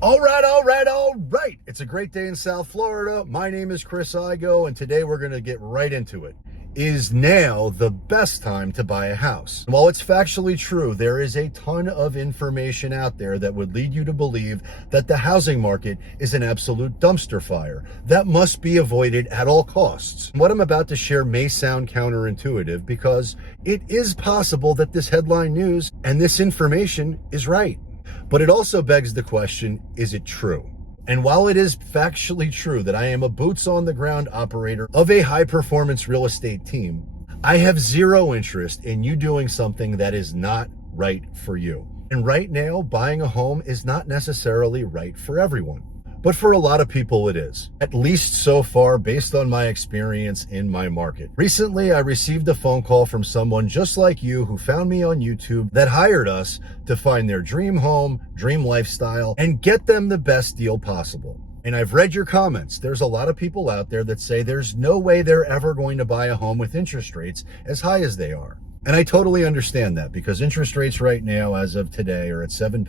All right. It's a great day in South Florida. My name is Chris Igo, and today we're going to get right into it. Is now the best time to buy a house? While it's factually true, there is a ton of information out there that would lead you to believe that the housing market is an absolute dumpster fire that must be avoided at all costs. What I'm about to share may sound counterintuitive because it is possible that this headline news and this information is right. But it also begs the question, is it true? And while it is factually true that I am a boots on the ground operator of a high performance real estate team, I have zero interest in you doing something that is not right for you. And right now, buying a home is not necessarily right for everyone. But for a lot of people it is, at least so far based on my experience in my market. Recently, I received a phone call from someone just like you who found me on YouTube that hired us to find their dream home, dream lifestyle, and get them the best deal possible. And I've read your comments. There's a lot of people out there that say there's no way they're ever going to buy a home with interest rates as high as they are. And I totally understand that because interest rates right now, as of today, are at 7.29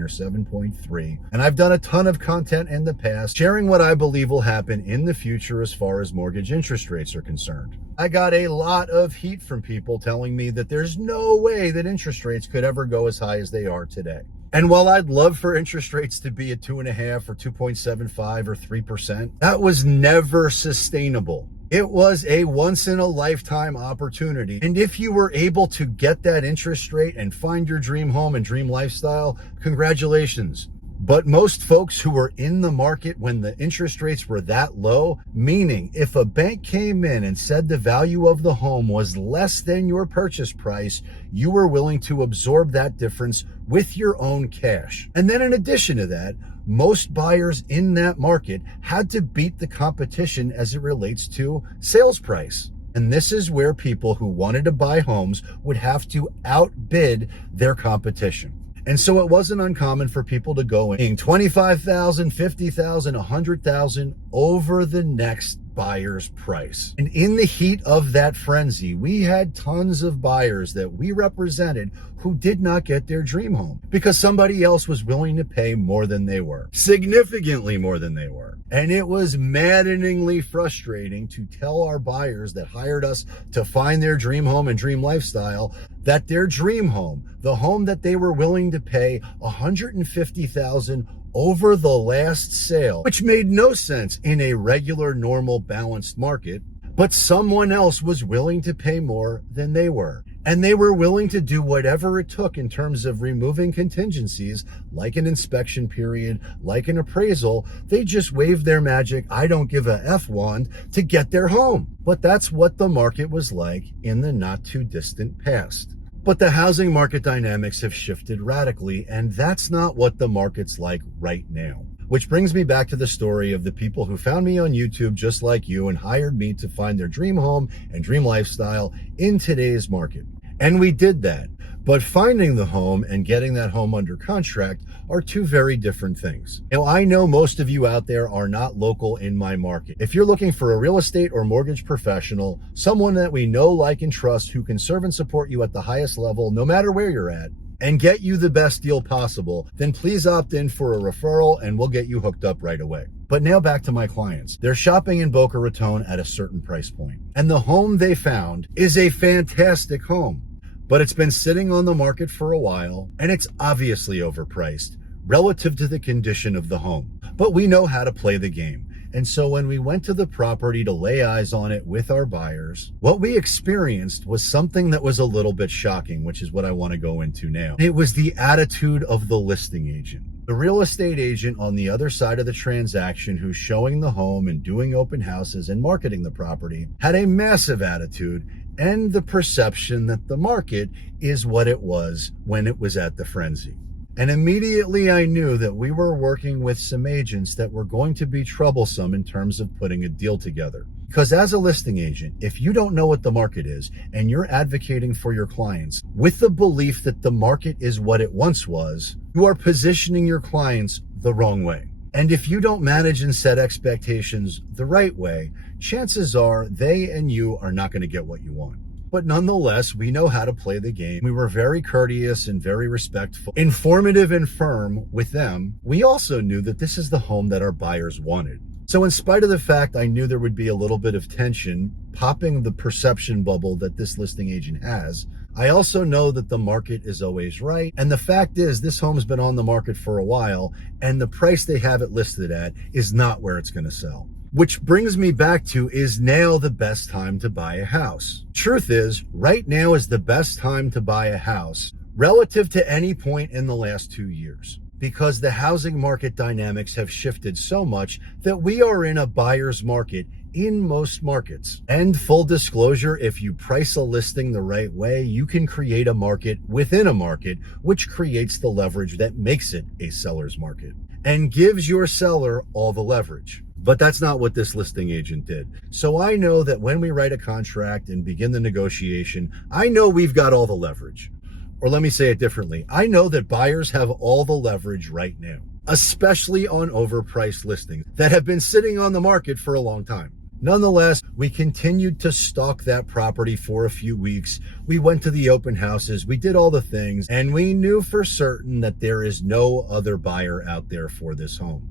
or 7.3. And I've done a ton of content in the past sharing what I believe will happen in the future as far as mortgage interest rates are concerned. I got a lot of heat from people telling me that there's no way that interest rates could ever go as high as they are today. And while I'd love for interest rates to be at 2.5 or 2.75 or 3%, that was never sustainable. It was a once in a lifetime opportunity. And if you were able to get that interest rate and find your dream home and dream lifestyle, congratulations. But most folks who were in the market when the interest rates were that low, meaning if a bank came in and said the value of the home was less than your purchase price, you were willing to absorb that difference with your own cash. And then in addition to that, most buyers in that market had to beat the competition as it relates to sales price. And this is where people who wanted to buy homes would have to outbid their competition. And so it wasn't uncommon for people to go in 25,000, 50,000, 100,000 over the next buyer's price. And in the heat of that frenzy, we had tons of buyers that we represented who did not get their dream home because somebody else was willing to pay more than they were, significantly more than they were. And it was maddeningly frustrating to tell our buyers that hired us to find their dream home and dream lifestyle that their dream home, the home that they were willing to pay $150,000 over the last sale, which made no sense in a regular, normal, balanced market, but someone else was willing to pay more than they were. And they were willing to do whatever it took in terms of removing contingencies, like an inspection period, like an appraisal. They just waved their magic, I don't give a F wand to get their home. But that's what the market was like in the not too distant past. But the housing market dynamics have shifted radically, and that's not what the market's like right now. Which brings me back to the story of the people who found me on YouTube just like you and hired me to find their dream home and dream lifestyle in today's market. And we did that. But finding the home and getting that home under contract are two very different things. Now, I know most of you out there are not local in my market. If you're looking for a real estate or mortgage professional, someone that we know, like, and trust who can serve and support you at the highest level, no matter where you're at, and get you the best deal possible, then please opt in for a referral and we'll get you hooked up right away. But now back to my clients. They're shopping in Boca Raton at a certain price point, and the home they found is a fantastic home. But it's been sitting on the market for a while, and it's obviously overpriced relative to the condition of the home. But we know how to play the game. And so when we went to the property to lay eyes on it with our buyers, what we experienced was something that was a little bit shocking, which is what I want to go into now. It was the attitude of the listing agent. The real estate agent on the other side of the transaction who's showing the home and doing open houses and marketing the property had a massive attitude and the perception that the market is what it was when it was at the frenzy. And immediately I knew that we were working with some agents that were going to be troublesome in terms of putting a deal together. Because as a listing agent, if you don't know what the market is and you're advocating for your clients with the belief that the market is what it once was, you are positioning your clients the wrong way. And if you don't manage and set expectations the right way, chances are they and you are not going to get what you want. but nonetheless, we know how to play the game. We were very courteous and very respectful, informative and firm with them. We also knew that this is the home that our buyers wanted. So in spite of the fact I knew there would be a little bit of tension, popping the perception bubble that this listing agent has, I also know that the market is always right. And the fact is, this home's been on the market for a while, and the price they have it listed at is not where it's going to sell. Which brings me back to, is now the best time to buy a house? Truth is, right now is the best time to buy a house relative to any point in the last 2 years, because the housing market dynamics have shifted so much that we are in a buyer's market in most markets. And full disclosure, if you price a listing the right way, you can create a market within a market, which creates the leverage that makes it a seller's market and gives your seller all the leverage. But that's not what this listing agent did. So I know that when we write a contract and begin the negotiation, I know we've got all the leverage. Or let me say it differently. I know that buyers have all the leverage right now, especially on overpriced listings that have been sitting on the market for a long time. Nonetheless, we continued to stalk that property for a few weeks. We went to the open houses, we did all the things, and we knew for certain that there is no other buyer out there for this home,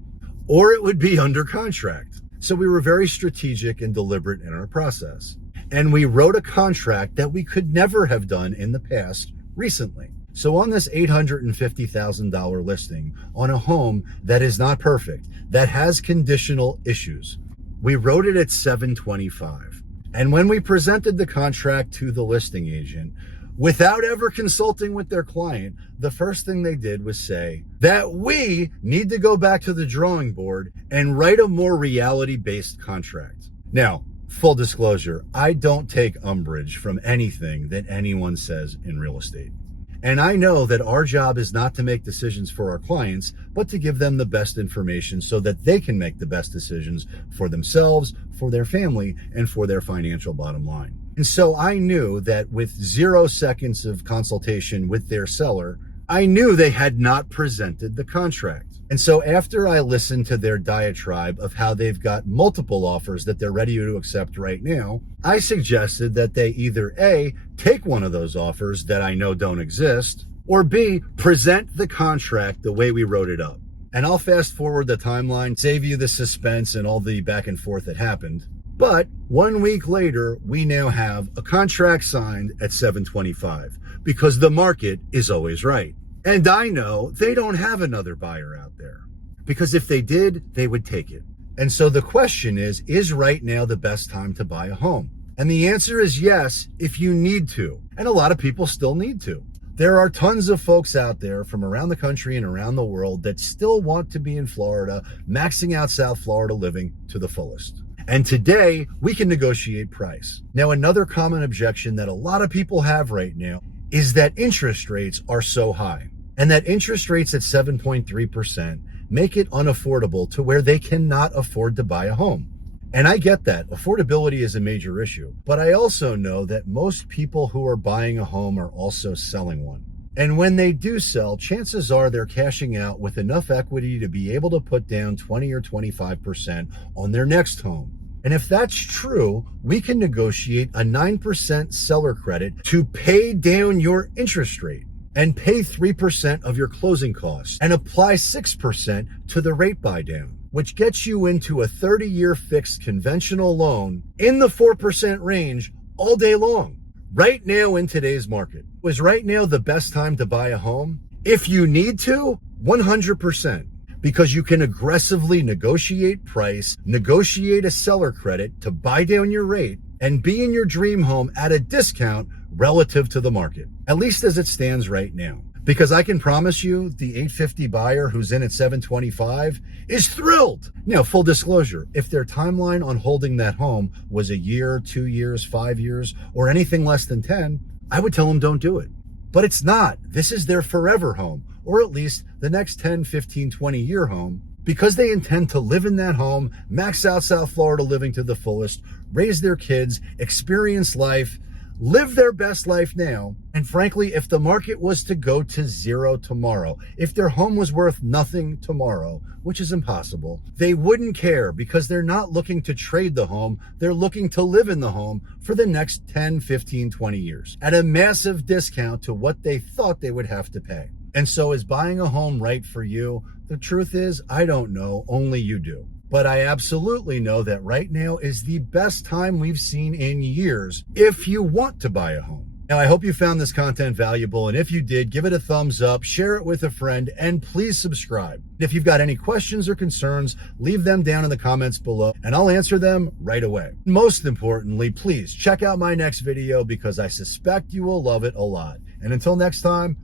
or it would be under contract. So we were very strategic and deliberate in our process. And we wrote a contract that we could never have done in the past recently. So on this $850,000 listing on a home that is not perfect, that has conditional issues, we wrote it at $725. And when we presented the contract to the listing agent, without ever consulting with their client, the first thing they did was say that we need to go back to the drawing board and write a more reality-based contract. Now, full disclosure, I don't take umbrage from anything that anyone says in real estate. And I know that our job is not to make decisions for our clients, but to give them the best information so that they can make the best decisions for themselves, for their family, and for their financial bottom line. And so I knew that with 0 seconds of consultation with their seller, I knew they had not presented the contract. And so after I listened to their diatribe of how they've got multiple offers that they're ready to accept right now, I suggested that they either A, take one of those offers that I know don't exist, or B, present the contract the way we wrote it up. And I'll fast forward the timeline, save you the suspense and all the back and forth that happened. But 1 week later, we now have a contract signed at $725 because the market is always right. And I know they don't have another buyer out there, because if they did, they would take it. And so the question is right now the best time to buy a home? And the answer is yes, if you need to. And a lot of people still need to. There are tons of folks out there from around the country and around the world that still want to be in Florida, maxing out South Florida living to the fullest. And today we can negotiate price. Now, another common objection that a lot of people have right now is that interest rates are so high, and that interest rates at 7.3% make it unaffordable to where they cannot afford to buy a home. And I get that. Affordability is a major issue. But I also know that most people who are buying a home are also selling one. And when they do sell, chances are they're cashing out with enough equity to be able to put down 20 or 25% on their next home. And if that's true, we can negotiate a 9% seller credit to pay down your interest rate and pay 3% of your closing costs and apply 6% to the rate buy down, which gets you into a 30-year fixed conventional loan in the 4% range all day long. Right now in today's market, is right now the best time to buy a home? If you need to, 100%. Because you can aggressively negotiate price, negotiate a seller credit to buy down your rate, and be in your dream home at a discount relative to the market, at least as it stands right now. Because I can promise you the $850 buyer who's in at $725 is thrilled. Now, full disclosure, if their timeline on holding that home was a year, 2 years, 5 years, or anything less than 10, I would tell them don't do it. But it's not. This is their forever home, or at least the next 10, 15, 20-year home, because they intend to live in that home, max out South Florida living to the fullest, raise their kids, experience life, live their best life now. And frankly, if the market was to go to zero tomorrow, if their home was worth nothing tomorrow, which is impossible, they wouldn't care because they're not looking to trade the home. They're looking to live in the home for the next 10, 15, 20 years at a massive discount to what they thought they would have to pay. And so is buying a home right for you? The truth is, I don't know, only you do. But I absolutely know that right now is the best time we've seen in years if you want to buy a home. Now, I hope you found this content valuable, and if you did, give it a thumbs up, share it with a friend, and please subscribe. If you've got any questions or concerns, leave them down in the comments below, and I'll answer them right away. Most importantly, please check out my next video because I suspect you will love it a lot. And until next time,